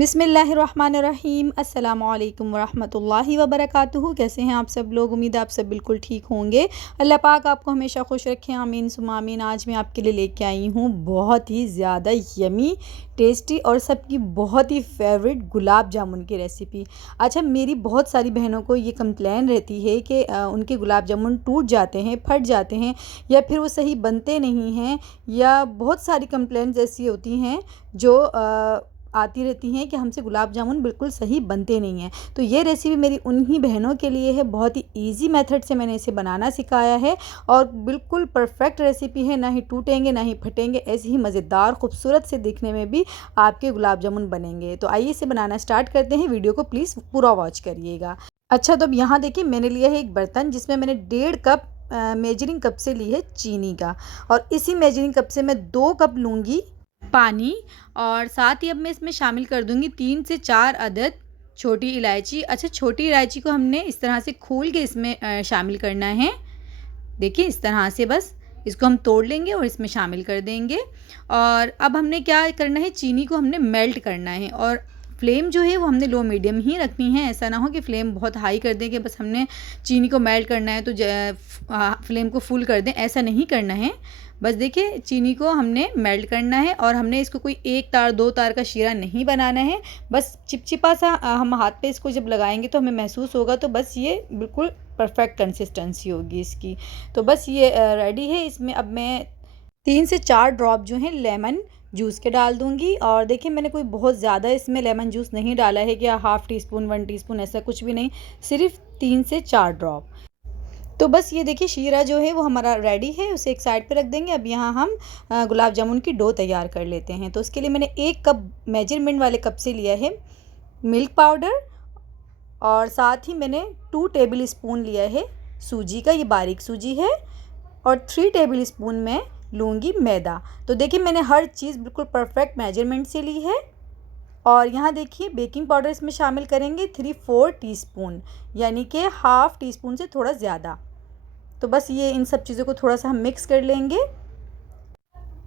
बिस्मिल्लाहिर्रहमानिर्रहीम। अस्सलामु अलैकुम वरहमतुल्लाहि वबरकातुहू। कैसे हैं आप सब लोग? उम्मीद है आप सब बिल्कुल ठीक होंगे। अल्लाह पाक आपको हमेशा खुश रखें, आमीन सुम्मा आमीन। आज मैं आपके लिए लेके आई हूँ बहुत ही ज़्यादा यमी, टेस्टी और सबकी बहुत ही फेवरेट गुलाब जामुन की रेसिपी। अच्छा, मेरी बहुत सारी बहनों को ये कंप्लेन रहती है कि उनके गुलाब जामुन टूट जाते हैं, फट जाते हैं, या फिर वो सही बनते नहीं हैं, या बहुत सारी कंप्लेंट्स ऐसी होती हैं जो आती रहती हैं कि हमसे गुलाब जामुन बिल्कुल सही बनते नहीं हैं। तो ये रेसिपी मेरी उन्हीं बहनों के लिए है। बहुत ही इजी मेथड से मैंने इसे बनाना सिखाया है और बिल्कुल परफेक्ट रेसिपी है। ना ही टूटेंगे ना ही फटेंगे, ऐसे ही मज़ेदार खूबसूरत से दिखने में भी आपके गुलाब जामुन बनेंगे। तो आइए इसे बनाना स्टार्ट करते हैं। वीडियो को प्लीज़ पूरा वॉच करिएगा। अच्छा, तो अब यहाँ देखिए, मैंने लिया है एक बर्तन जिसमें मैंने 1.5 कप मेजरिंग कप से ली है चीनी का, और इसी मेजरिंग कप से मैं 2 कप लूँगी पानी, और साथ ही अब मैं इसमें शामिल कर दूंगी 3 से 4 अदद छोटी इलायची। अच्छा, छोटी इलायची को हमने इस तरह से खोल के इसमें शामिल करना है। देखिए, इस तरह से बस इसको हम तोड़ लेंगे और इसमें शामिल कर देंगे। और अब हमने क्या करना है, चीनी को हमने मेल्ट करना है, और फ्लेम जो है वो हमने लो मीडियम ही रखनी है। ऐसा ना हो कि फ्लेम बहुत हाई कर दें कि बस हमने चीनी को मेल्ट करना है तो फ्लेम को फुल कर दें, ऐसा नहीं करना है। बस देखिए, चीनी को हमने मेल्ट करना है और हमने इसको कोई 1 तार 2 तार का शीरा नहीं बनाना है। बस चिपचिपा सा हम हाथ पे इसको जब लगाएंगे तो हमें महसूस होगा, तो बस ये बिल्कुल परफेक्ट कंसिस्टेंसी होगी इसकी। तो बस ये रेडी है। इसमें अब मैं 3 से 4 ड्रॉप जो हैं लेमन जूस के डाल दूंगी। और देखिए, मैंने कोई बहुत ज़्यादा इसमें लेमन जूस नहीं डाला है कि हाफ़ टी स्पून 1 टीस्पून, ऐसा कुछ भी नहीं, सिर्फ 3 से 4 ड्रॉप। तो बस ये देखिए, शीरा जो है वो हमारा रेडी है, उसे एक साइड पे रख देंगे। अब यहाँ हम गुलाब जामुन की डो तैयार कर लेते हैं। तो उसके लिए मैंने 1 कप मेजरमेंट वाले कप से लिया है मिल्क पाउडर, और साथ ही मैंने 2 टेबल स्पून लिया है सूजी का, ये बारीक सूजी है, और 3 टेबल स्पून मैं लूँगी मैदा। तो देखिए, मैंने हर चीज़ बिल्कुल परफेक्ट मेजरमेंट से ली है। और यहाँ देखिए, बेकिंग पाउडर इसमें शामिल करेंगे 3-4 टीस्पून, यानी कि हाफ़ टी स्पून से थोड़ा ज़्यादा। तो बस ये इन सब चीज़ों को थोड़ा सा हम मिक्स कर लेंगे।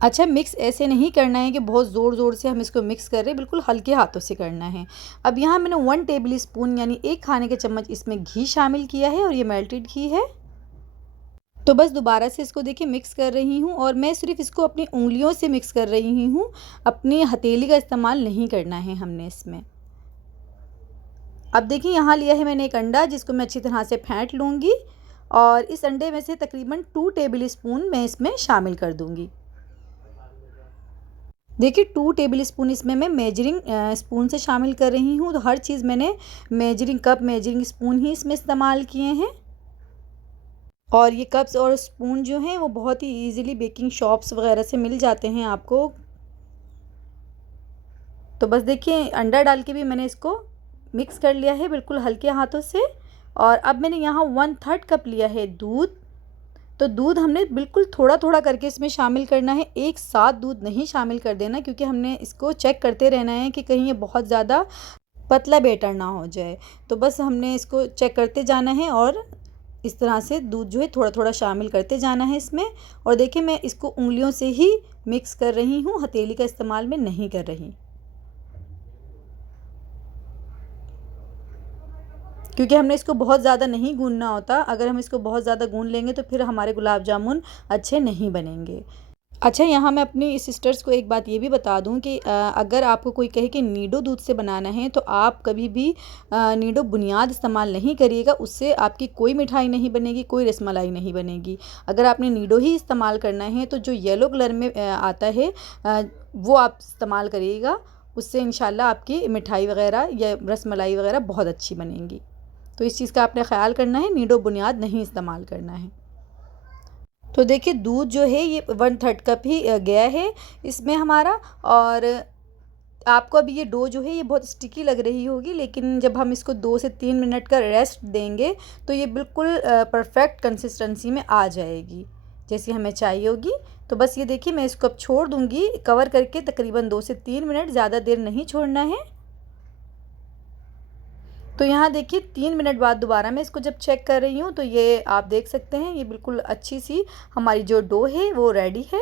अच्छा, मिक्स ऐसे नहीं करना है कि बहुत ज़ोर ज़ोर से हम इसको मिक्स कर रहे हैं, बिल्कुल हल्के हाथों से करना है। अब यहाँ मैंने 1 टेबल स्पून यानी 1 खाने के चम्मच इसमें घी शामिल किया है, और ये मेल्टेड घी है। तो बस दोबारा से इसको देखिए मिक्स कर रही हूँ, और मैं सिर्फ इसको अपनी उंगलियों से मिक्स कर रही हूँ, अपनी हथेली का इस्तेमाल नहीं करना है हमने इसमें। अब देखिए, यहाँ लिया है मैंने एक अंडा, जिसको मैं अच्छी तरह से फेंट लूँगी, और इस अंडे में से तकरीबन 2 टेबल स्पून मैं इसमें शामिल कर दूँगी। देखिए, 2 टेबल स्पून इसमें मैं मेजरिंग स्पून से शामिल कर रही हूँ। तो हर चीज़ मैंने मेजरिंग कप, मेजरिंग स्पून ही इसमें इस्तेमाल किए हैं। और ये कप्स और स्पून जो हैं वो बहुत ही इजीली बेकिंग शॉप्स वगैरह से मिल जाते हैं आपको। तो बस देखिए, अंडा डाल के भी मैंने इसको मिक्स कर लिया है बिल्कुल हल्के हाथों से। और अब मैंने यहाँ 1/3 कप लिया है दूध। तो दूध हमने बिल्कुल थोड़ा थोड़ा करके इसमें शामिल करना है, एक साथ दूध नहीं शामिल कर देना, क्योंकि हमने इसको चेक करते रहना है कि कहीं ये बहुत ज़्यादा पतला बैटर ना हो जाए। तो बस हमने इसको चेक करते जाना है, और इस तरह से दूध जो है थोड़ा थोड़ा शामिल करते जाना है इसमें। और देखिए, मैं इसको उंगलियों से ही मिक्स कर रही हूँ, हथेली का इस्तेमाल मैं नहीं कर रही, क्योंकि हमने इसको बहुत ज़्यादा नहीं गूंदना होता। अगर हम इसको बहुत ज़्यादा गूंद लेंगे तो फिर हमारे गुलाब जामुन अच्छे नहीं बनेंगे। अच्छा, यहाँ मैं अपनी सिस्टर्स को एक बात ये भी बता दूँ कि अगर आपको कोई कहे कि नीडो दूध से बनाना है, तो आप कभी भी नीडो बुनियाद इस्तेमाल नहीं करिएगा। उससे आपकी कोई मिठाई नहीं बनेगी, कोई रसमलाई नहीं बनेगी। अगर आपने नीडो ही इस्तेमाल करना है तो जो येलो कलर में आता है वो आप इस्तेमाल करिएगा। उससे इंशाल्लाह आपकी मिठाई वगैरह या रसमलाई वगैरह बहुत अच्छी बनेंगी। तो इस चीज़ का आपने ख़्याल करना है, नीडो बुनियाद नहीं इस्तेमाल करना है। तो देखिए, दूध जो है ये 1/3 कप ही गया है इसमें हमारा। और आपको अभी ये डो जो है ये बहुत स्टिकी लग रही होगी, लेकिन जब हम इसको 2 से 3 मिनट का रेस्ट देंगे तो ये बिल्कुल परफेक्ट कंसिस्टेंसी में आ जाएगी, जैसी हमें चाहिए होगी। तो बस ये देखिए, मैं इसको अब छोड़ दूँगी कवर करके तकरीबन 2 से 3 मिनट, ज़्यादा देर नहीं छोड़ना है। तो यहाँ देखिए, 3 मिनट बाद दोबारा मैं इसको जब चेक कर रही हूँ तो ये आप देख सकते हैं, ये बिल्कुल अच्छी सी हमारी जो डो है वो रेडी है।